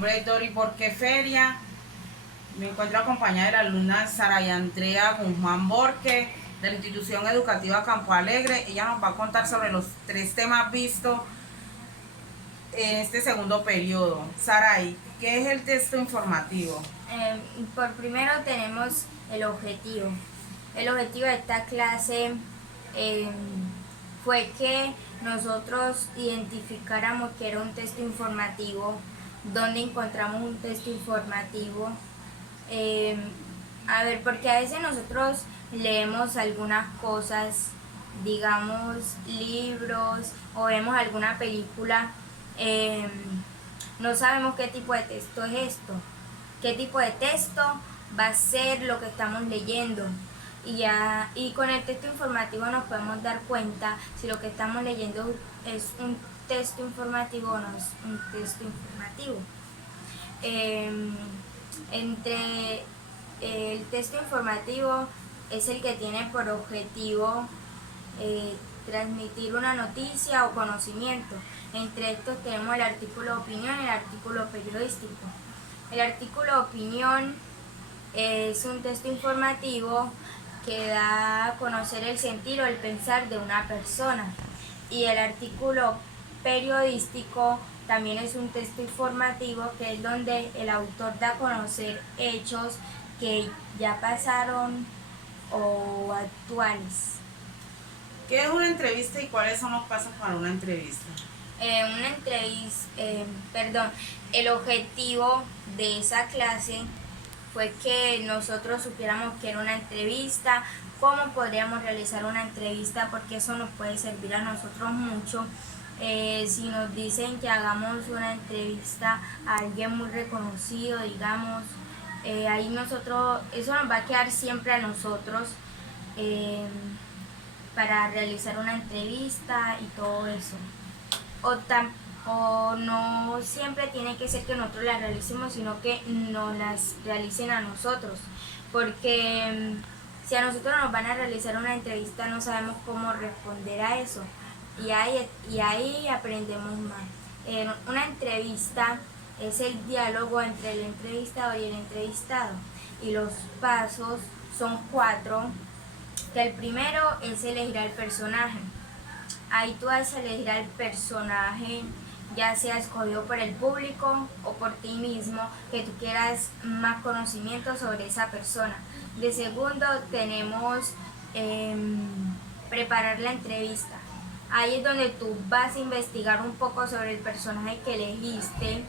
nombre es Dori Borqueferia. Me encuentro acompañada de la alumna Sara y Andrea Guzmán Borque de la institución educativa Campo Alegre. Ella nos va a contar sobre los 3 temas vistos en este segundo periodo. Saray, ¿qué es el texto informativo? Por primero tenemos el objetivo. El objetivo de esta clase fue que nosotros identificáramos que era un texto informativo, dónde encontramos un texto informativo. Porque a veces nosotros leemos algunas cosas, digamos libros o vemos alguna película, no sabemos qué tipo de texto es esto, qué tipo de texto va a ser lo que estamos leyendo. Y con el texto informativo nos podemos dar cuenta si lo que estamos leyendo es un texto informativo o no es un texto informativo. Entre el texto informativo es el que tiene por objetivo transmitir una noticia o conocimiento. Entre estos tenemos el artículo de opinión y el artículo periodístico. El artículo de opinión es un texto informativo que da a conocer el sentir o el pensar de una persona. Y el artículo periodístico también es un texto informativo, que es donde el autor da a conocer hechos que ya pasaron o actuales. ¿Qué es una entrevista y cuáles son los pasos para una entrevista? El objetivo de esa clase fue que nosotros supiéramos que era una entrevista, cómo podríamos realizar una entrevista, porque eso nos puede servir a nosotros mucho. Si nos dicen que hagamos una entrevista a alguien muy reconocido, digamos, ahí eso nos va a quedar siempre a nosotros para realizar una entrevista y todo eso. O no siempre tiene que ser que nosotros las realicemos, sino que nos las realicen a nosotros, porque si a nosotros nos van a realizar una entrevista no sabemos cómo responder a eso, y ahí aprendemos más. Una entrevista es el diálogo entre el entrevistador y el entrevistado, y los pasos son 4, que el primero es elegir al personaje. Ahí tú vas a elegir al personaje, ya sea escogido por el público o por ti mismo, que tú quieras más conocimiento sobre esa persona. De segundo tenemos preparar la entrevista. Ahí es donde tú vas a investigar un poco sobre el personaje que elegiste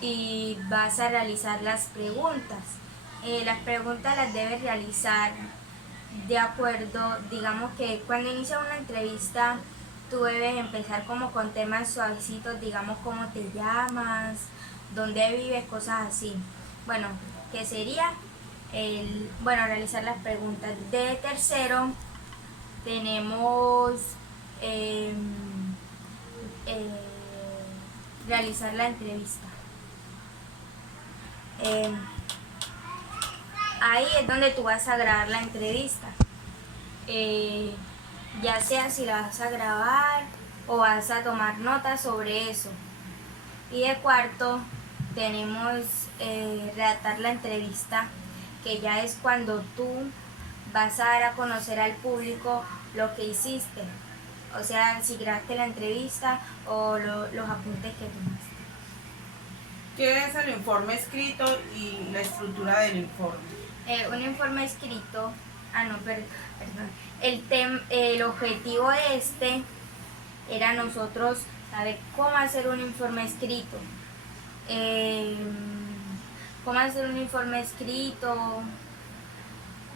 y vas a realizar las preguntas. Las preguntas las debes realizar de acuerdo, digamos que cuando inicia una entrevista tú debes empezar como con temas suavecitos, digamos cómo te llamas, dónde vives, cosas así. Bueno, que sería realizar las preguntas. De tercero tenemos realizar la entrevista. Ahí es donde tú vas a grabar la entrevista. Ya sea si la vas a grabar o vas a tomar notas sobre eso. Y de cuarto tenemos redactar la entrevista, que ya es cuando tú vas a dar a conocer al público lo que hiciste, o sea, si grabaste la entrevista o los apuntes que tomaste. ¿Qué es el informe escrito y la estructura del informe? Un informe escrito, el objetivo de este era nosotros saber cómo hacer un informe escrito,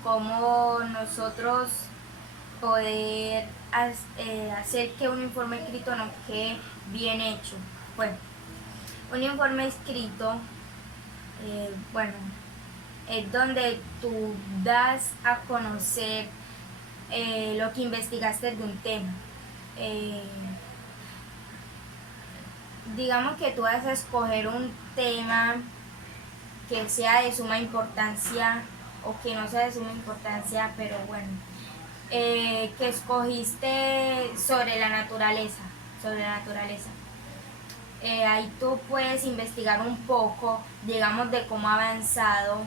cómo nosotros poder hacer que un informe escrito nos quede bien hecho. Bueno, un informe escrito, es donde tú das a conocer lo que investigaste de un tema. Digamos que tú vas a escoger un tema que sea de suma importancia o que no sea de suma importancia, pero bueno, que escogiste sobre la naturaleza. Ahí tú puedes investigar un poco, digamos, de cómo ha avanzado,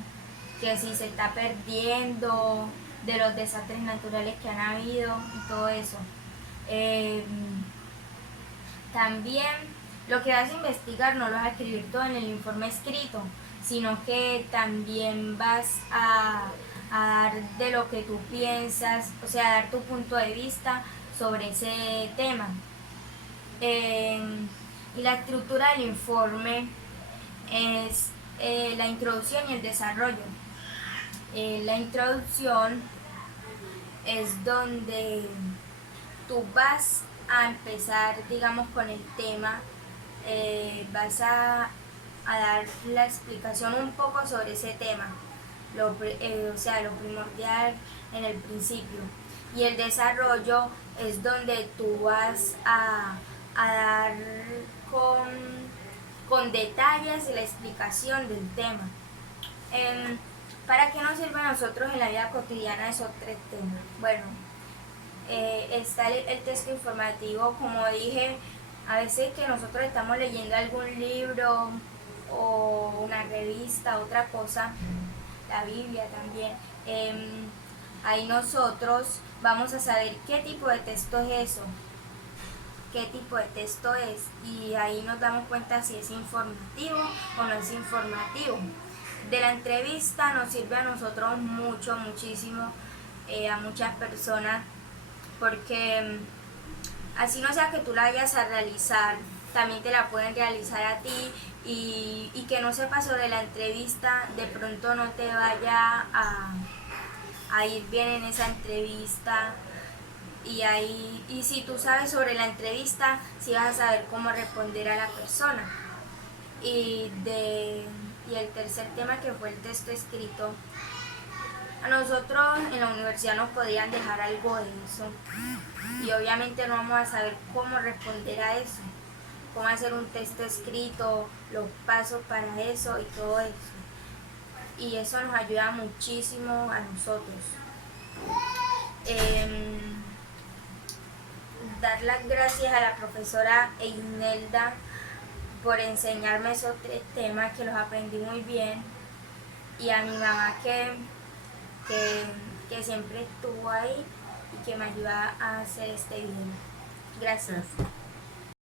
que si se está perdiendo, de los desastres naturales que han habido y todo eso. También lo que vas a investigar no lo vas a escribir todo en el informe escrito, sino que también vas a dar de lo que tú piensas, o sea, dar tu punto de vista sobre ese tema. Y la estructura del informe es la introducción y el desarrollo. La introducción es donde tú vas a empezar, digamos, con el tema, vas a dar la explicación un poco sobre ese tema, o sea, lo primordial en el principio. Y el desarrollo es donde tú vas a dar con detalles la explicación del tema. ¿Para qué nos sirve a nosotros en la vida cotidiana esos tres temas? Bueno, está el texto informativo, como dije, a veces que nosotros estamos leyendo algún libro o una revista, otra cosa, la Biblia también, ahí nosotros vamos a saber qué tipo de texto es eso, qué tipo de texto es, y ahí nos damos cuenta si es informativo o no es informativo. De la entrevista nos sirve a nosotros mucho, muchísimo, a muchas personas, porque así no sea que tú la vayas a realizar, también te la pueden realizar a ti, y que no sepas sobre la entrevista, de pronto no te vaya a ir bien en esa entrevista, y si tú sabes sobre la entrevista, sí vas a saber cómo responder a la persona. Y el tercer tema, que fue el texto escrito, a nosotros en la universidad nos podrían dejar algo de eso, y obviamente no vamos a saber cómo responder a eso, cómo hacer un texto escrito, los pasos para eso y todo eso, y eso nos ayuda muchísimo a nosotros. Dar las gracias a la profesora Einelda por enseñarme esos tres temas, que los aprendí muy bien, y a mi mamá que siempre estuvo ahí y que me ayuda a hacer este video. Gracias.